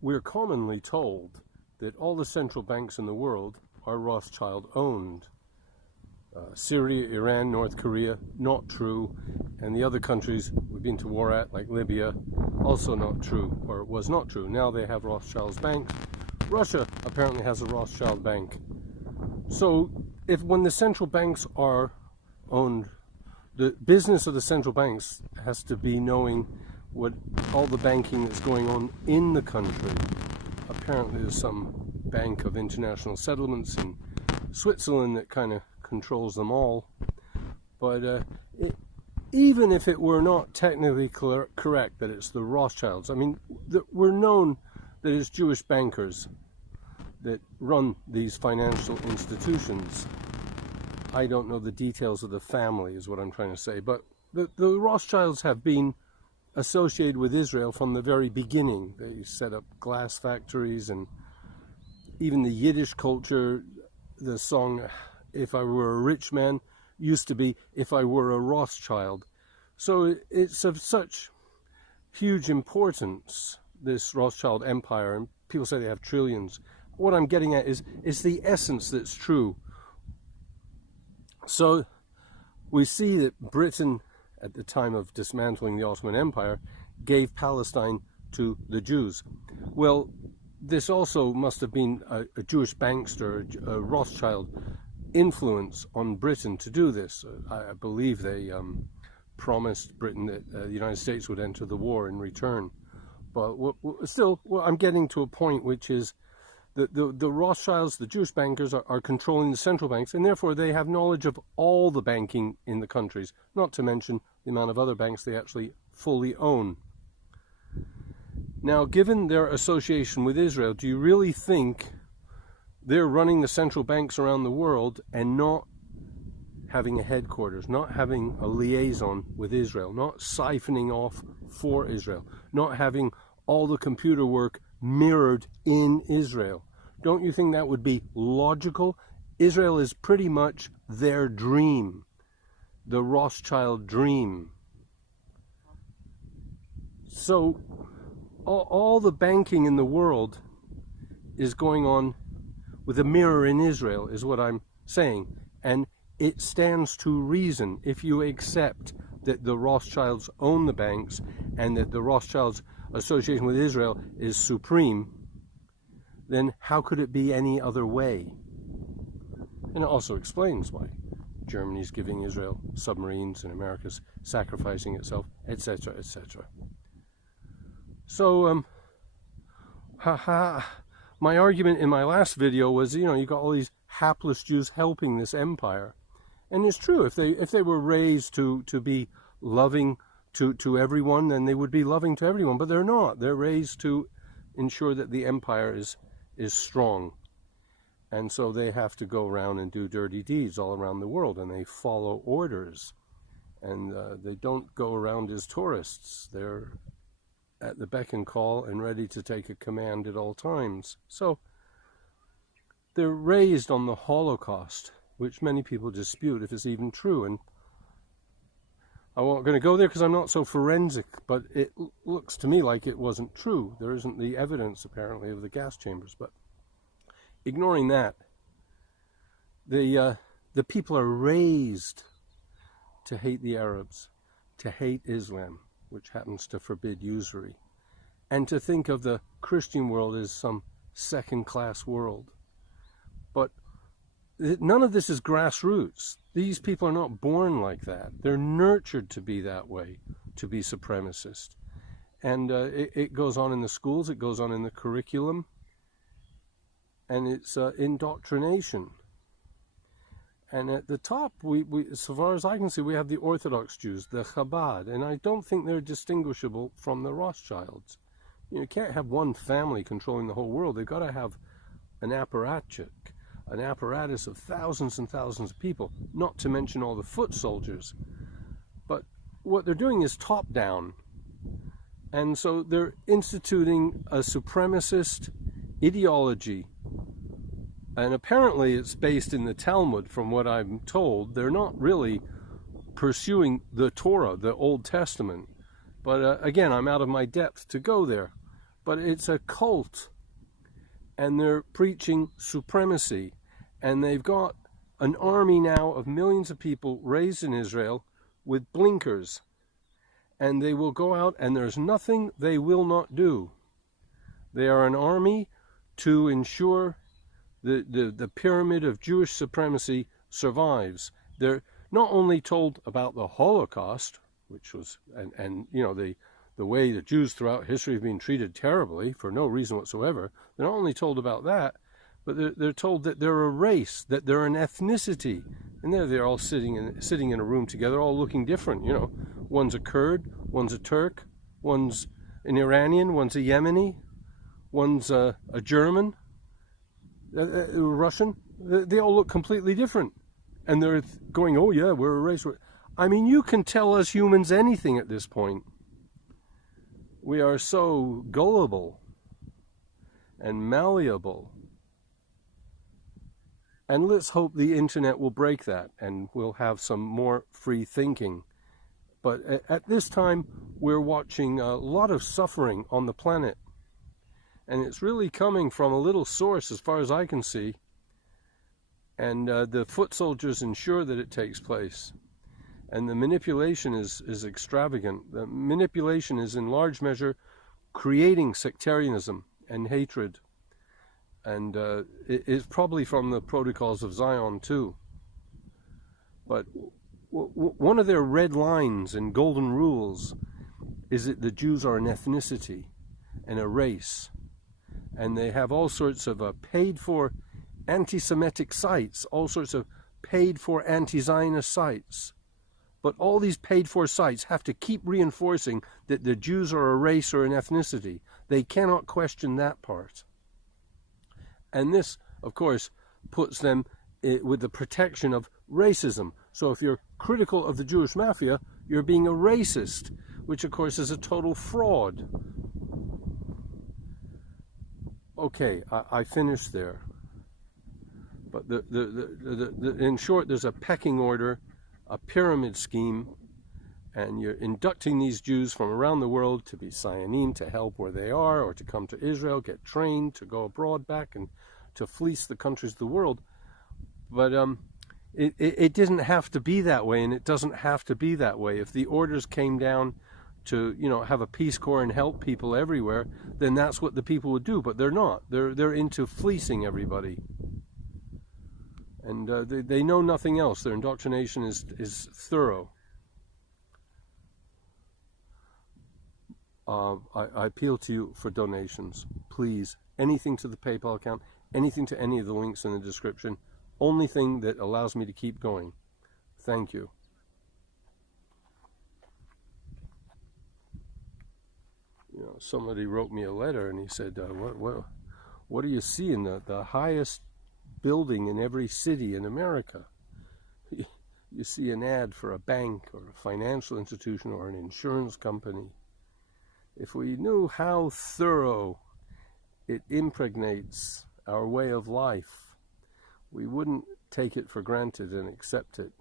We're commonly told that all the central banks in the world are Rothschild-owned. Syria, Iran, North Korea, not true. And the other countries we've been to war at, like Libya, also not true, or it was not true. Now they have Rothschild's banks. Russia apparently has a Rothschild bank. So when the central banks are owned, the business of the central banks has to be knowing what all the banking that's going on in the country. Apparently there's some bank of international settlements in Switzerland that kind of controls them all. But even if it were not technically correct that it's the Rothschilds, I mean, we're known that it's Jewish bankers that run these financial institutions. I don't know the details of the family is what I'm trying to say, but the Rothschilds have been associated with Israel from the very beginning. They set up glass factories, and even the Yiddish culture, the song "If I Were a Rich Man" used to be "If I Were a Rothschild." So it's of such huge importance, this Rothschild empire, and people say they have trillions. What I'm getting at is the essence that's true. So we see that Britain, at the time of dismantling the Ottoman Empire, gave Palestine to the Jews. Well, this also must have been a Jewish bankster, a Rothschild influence on Britain to do this. I believe they promised Britain that the United States would enter the war in return. But still, I'm getting to a point which is that the Rothschilds, the Jewish bankers, are controlling the central banks, and therefore they have knowledge of all the banking in the countries, not to mention the amount of other banks they actually fully own. Now, given their association with Israel, do you really think they're running the central banks around the world and not having a headquarters, not having a liaison with Israel, not siphoning off for Israel, not having all the computer work mirrored in Israel? Don't you think that would be logical? Israel is pretty much their dream, the Rothschild dream. So all the banking in the world is going on with a mirror in Israel, is what I'm saying. And it stands to reason if you accept that the Rothschilds own the banks and that the Rothschilds' association with Israel is supreme, then how could it be any other way? And it also explains why Germany's giving Israel submarines and America's sacrificing itself, etc., etc. So, my argument in my last video was, you got all these hapless Jews helping this empire. And it's true, if they were raised to be loving to everyone, then they would be loving to everyone. But they're not. They're raised to ensure that the empire is strong. And so they have to go around and do dirty deeds all around the world, and they follow orders. And they don't go around as tourists. They're at the beck and call and ready to take a command at all times. So they're raised on the Holocaust, which many people dispute if it's even true. And I'm not going to go there because I'm not so forensic, but it looks to me like it wasn't true. There isn't the evidence, apparently, of the gas chambers. But ignoring that, the people are raised to hate the Arabs, to hate Islam, which happens to forbid usury, and to think of the Christian world as some second-class world. But none of this is grassroots. These people are not born like that. They're nurtured to be that way, to be supremacist. And it goes on in the schools, it goes on in the curriculum, and it's indoctrination. And at the top, we, so far as I can see, we have the Orthodox Jews, the Chabad, and I don't think they're distinguishable from the Rothschilds. You can't have one family controlling the whole world. They've got to have an apparatus of thousands and thousands of people, not to mention all the foot soldiers. But what they're doing is top-down. And so they're instituting a supremacist ideology. And apparently it's based in the Talmud, from what I'm told. They're not really pursuing the Torah, the Old Testament. But again, I'm out of my depth to go there. but it's a cult, and they're preaching supremacy, and they've got an army now of millions of people raised in Israel with blinkers, and they will go out, and there's nothing they will not do. They are an army to ensure the pyramid of Jewish supremacy survives. They're not only told about the Holocaust, which was, and you know, the way the Jews throughout history have been treated terribly for no reason whatsoever. They're not only told about that, but they're told that they're a race, that they're an ethnicity. And they're all sitting in a room together, all looking different. You know, one's a Kurd, one's a Turk, one's an Iranian, one's a Yemeni, one's a German, a Russian. They all look completely different. And they're going, oh yeah, we're a race. I mean, you can tell us humans anything at this point. We are so gullible and malleable. And let's hope the internet will break that and we'll have some more free thinking. But at this time, we're watching a lot of suffering on the planet. And it's really coming from a little source as far as I can see. And the foot soldiers ensure that it takes place. And the manipulation is extravagant. The manipulation is in large measure creating sectarianism and hatred. And it's probably from the protocols of Zion too. But one of their red lines and golden rules is that the Jews are an ethnicity and a race. And they have all sorts of paid-for anti-Semitic sites, all sorts of paid-for anti-Zionist sites. But all these paid-for sites have to keep reinforcing that the Jews are a race or an ethnicity. They cannot question that part. And this, of course, puts them with the protection of racism. So if you're critical of the Jewish mafia, you're being a racist, which of course is a total fraud. Okay, I finished there. But in short, there's a pecking order, a pyramid scheme, and you're inducting these Jews from around the world to be Zionim, to help where they are, or to come to Israel, get trained, to go abroad back, and to fleece the countries of the world. But it didn't have to be that way, and it doesn't have to be that way. If the orders came down to, you know, have a Peace Corps and help people everywhere, then that's what the people would do. But they're not. They're into fleecing everybody. And they know nothing else. Their indoctrination is thorough. I appeal to you for donations. Please, anything to the PayPal account, anything to any of the links in the description. Only thing that allows me to keep going. Thank you. You know, somebody wrote me a letter and he said, what do you see in the highest building in every city in America? You see an ad for a bank or a financial institution or an insurance company. If we knew how thorough it impregnates our way of life, we wouldn't take it for granted and accept it.